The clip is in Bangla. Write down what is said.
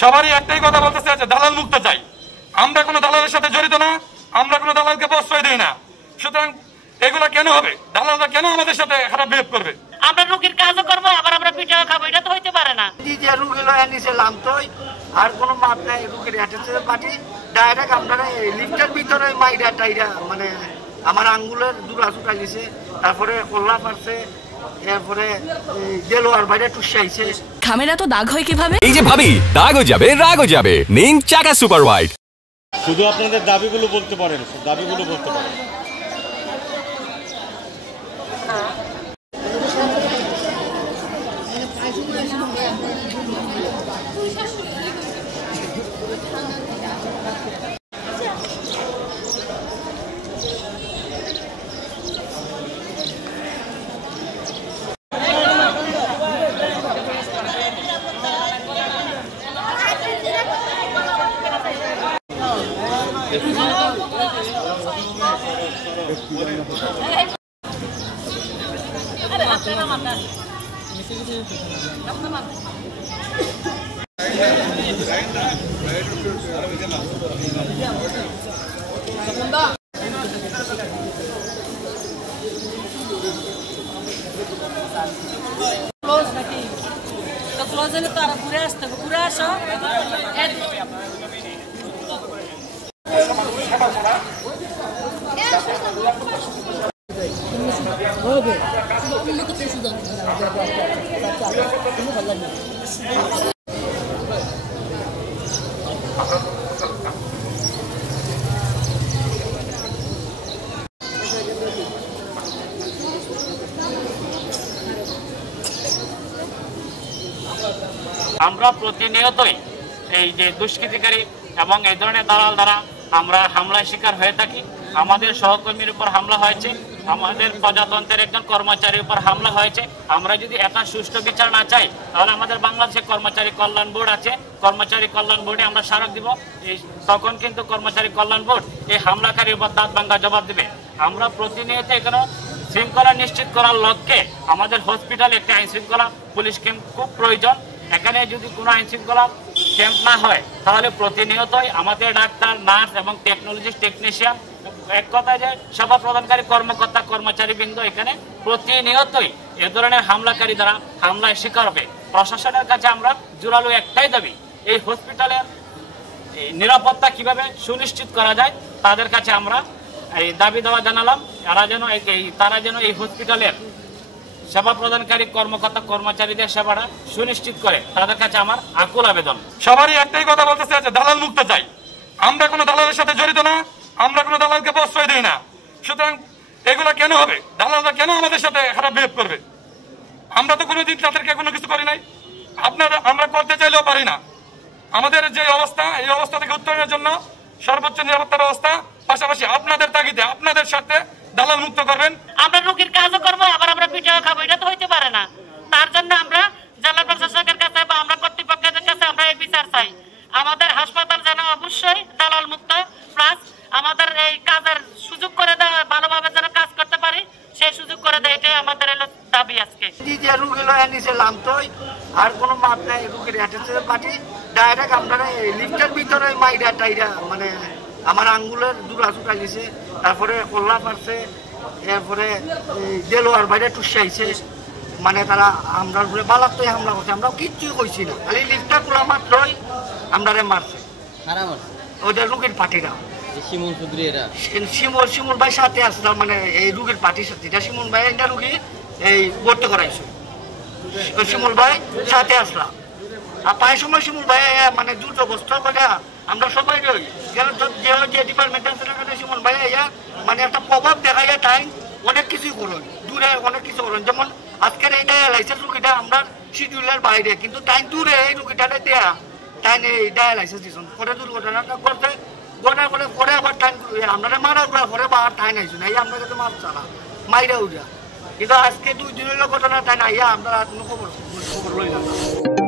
সবারই একটাই কথা বলতে চাই, দালাল মুক্ত চাই। আমরা কোনো দালালের সাথে জড়িত না, আমরা কোনো দালালকে প্রশ্রয় দিই না। সুতরাং এগুলো কেন হবে? দালালরা কেন আমাদের সাথে খারাপ বিহেভ করবে? আমরা রোগীর কাজও করবো, আবার আমরা পিঠাও খাবো, এটা তো হইতে পারে না। যে রুগী লয়ে নিচে নামতোই আর কোনো মাপ নাই, রুগীর অ্যাটেন্ডেন্সের পার্টি ডাইরেক্ট আমরা লিফটের ভিতরে মাইরা টাইরা মানে আমার আঙ্গুলের দুরা চুটা গেছে, তারপরে কল্লা পারছে, এরপরে গেলোয়ার বাইরে টুসে আইছে। খামেরা তো দাগ হয় কিভাবে? এই যে ভাবি, দাগও যাবে রাগও যাবে, নিন চাকা সুপার হোয়াইট। শুধু আপনাদের দাবিগুলো বলতে পারেন, দাবিগুলো বলতে পারেন। ঘুরে আসতে ঘুরে আসো। আমরা প্রতিনিয়তই এই যে দুষ্কৃতিকারী এবং এই ধরনের দালাল দ্বারা আমরা হামলার শিকার হয়ে থাকি। আমাদের সহকর্মীর উপর হামলা হয়েছে, আমাদের প্রজাতন্ত্রের একজন কর্মচারীর উপর হামলা হয়েছে। আমরা যদি এখন সুষ্ঠু বিচার না চাই, তাহলে আমাদের বাংলাদেশে কর্মচারী কল্যাণ বোর্ড আছে, কর্মচারী কল্যাণ বোর্ডে আমরা স্মারক দিব। তখন কিন্তু কর্মচারী কল্যাণ বোর্ড এই হামলাকারীর উপর দাঁত ভাঙ্গা জবাব দেবে। আমরা প্রতিনিয়ত এখানে শৃঙ্খলা নিশ্চিত করার লক্ষ্যে আমাদের হসপিটালে একটি আইন শৃঙ্খলা পুলিশ ক্যাম্প খুব প্রয়োজন। এখানে যদি কোনো আইন শৃঙ্খলা ক্যাম্প না হয়, তাহলে প্রতিনিয়তই আমাদের ডাক্তার, নার্স এবং টেকনোলজিস্ট, টেকনিশিয়ান, এক কথায় যে সেবা প্রদানকারী কর্মকর্তা, কর্মচারীবৃন্দ এখানে প্রতিনিয়তই এ ধরনের হামলাকারী দ্বারা হামলায় শিকার হবে। প্রশাসনের কাছে আমরা জোরালো একটাই দাবি, এই হসপিটালের নিরাপত্তা কিভাবে সুনিশ্চিত করা যায় তাদের কাছে আমরা এই দাবি দেওয়া জানালাম। তারা যেন এই হসপিটালের সেবা প্রদানকারী কর্মকর্তা, কর্মচারীদের সেবাটা সুনিশ্চিত করে, তাদের কাছে আমার আকুল আবেদন। সবারই একটাই কথা বলতে চাই, দালাল মুক্ত চাই। আমরা কোনো দালালের সাথে জড়িত না, আমরা কোনো দালালকে প্রশ্রয় দিই না। সুতরাং এগুলো কেন হবে? দালালরা কেন আমাদের সাথে খারাপ বিহেভ করবে? আমরা তো কোনোদিন তাদেরকে কোনো কিছু করি নাই, আমরা করতে চাইলেও পারি না। আমাদের যে অবস্থা, এই অবস্থা থেকে উত্তরণের জন্য সর্বোচ্চ নিরাপত্তা ব্যবস্থা, পাশাপাশি আপনাদের তাগিদে আপনাদের সাথে দালাল মুক্ত করবেন। আমরা রোগীর কাজও করবো, আবার আমরা পিঠাও খাবো, এটা তো হইতে পারে না। তার জন্য আমরা জেলা প্রশাসকের কাছে বা আমরা কর্তৃপক্ষের কাছে আমরা এই বিচার চাই। আমাদের হাসপাতাল যেন অবশ্যই দালাল মুক্ত, প্লাস আমাদের এই কাজের সুযোগ করে দেয়, ভালোভাবে যেন কাজ করতে পারি সেই সুযোগ করে দেয়, এটাই আমাদের দাবি আজকে। যে রুগী লয়ে নিচে নামতোই আর কোনো মাপ নাই, রুগীর অ্যাটেন্ডেন্সের পার্টি ডাইরেক্ট আমরা লিফটের ভিতরে মাইরা টাইরা মানে আমার আঙ্গুলের দুরা চুটা গেছে, তারপরে কল্লা পারছে, এরপরে গেলোয়ার বাইরে টুসে আইছে। মানে তারা আমরা উপরে বালাত্তই হামলা করছে, আমরা কিচ্ছুই কইছি না, খালি লিফটটা খোলা মাত্রই আমরা মারছে ওদের রুগীর পার্টিরা। শিমুল ভাই সাথে আসলাম, মানে এই রুগীর পার্টির সাথে শিমুল ভাই একটা রুগী এই ভর্তি করাইছে, শিমুল ভাই সাথে আসলাম। আর প্রায় সময় শিমুল ভাই মানে দ্রুত বস্ত্র করে আমরা সবাই রই যে ডিপার্টমেন্ট আছে শিমুল ভাই মানে একটা প্রভাব দেখা যায়, তাই অনেক কিছুই করুন, দূরে অনেক কিছু করুন। যেমন আজকের এই ডায়ালাইসিস রুগীটা আমরা শিডিউলের বাইরে, কিন্তু তাই দূরে এই রুগীটা দেয়া তাই এই ডায়ালাইসিস দিচ্ছেন। পরে দুর্ঘটনাটা করতে গোটা করে পরে আবার টাইম আপনারা মারা উঠা পরে আবার টাইম আইসুন, এই আমরা কাছে মাছ চালা মাইরা উঠা। কিন্তু আজকে 2 দিনের ঘটনা তাই না, আমরা কোনো খবর লইলাম না।